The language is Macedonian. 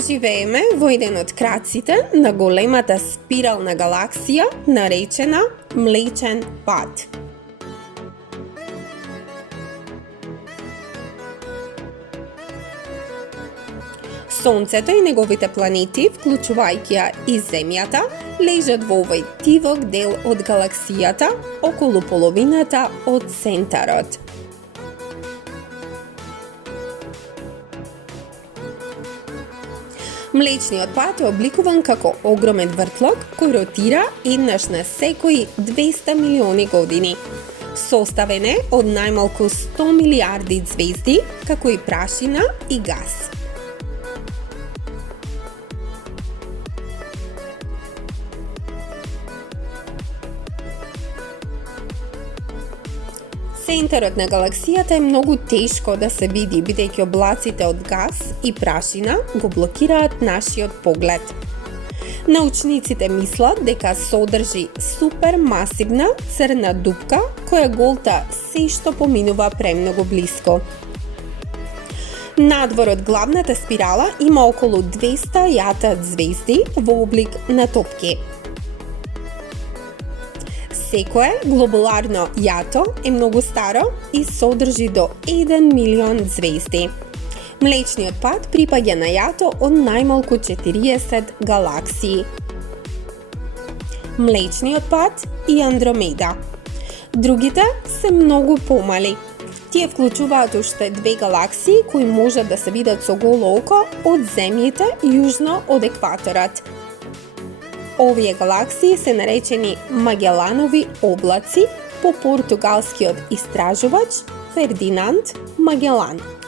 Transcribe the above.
Живееме во еден од краците на големата спирална галаксија наречена Млечен пат. Сонцето и неговите планети, вклучувајќи ја и Земјата, лежат во овој тивок дел од галаксијата, околу половината од центарот. Млечниот пат е обликуван како огромен вртлок кој ротира еднаш на секои 200 милиони години. Составен е од најмалку 100 милиарди звезди, како и прашина и гас. Центарот на галаксијата е многу тешко да се види, бидејќи облаците од гас и прашина го блокираат нашиот поглед. Научниците мислат дека содржи супермасивна црна дупка која голта се што поминува премногу блиско. Надвор од главната спирала има околу 200 јата звезди во облик на топки. Секое глобуларно јато е многу старо и содржи до 1 милион звезди. Млечниот пат припаѓа на јато од најмалку 40 галаксии. Млечниот пат и Андромеда. Другите се многу помали. Тие вклучуваат уште две галаксии кои можат да се видат со голо око од земјите јужно од екваторот. Овие галаксии се наречени Магеланови облаци по португалскиот истражувач Фердинанд Магелан.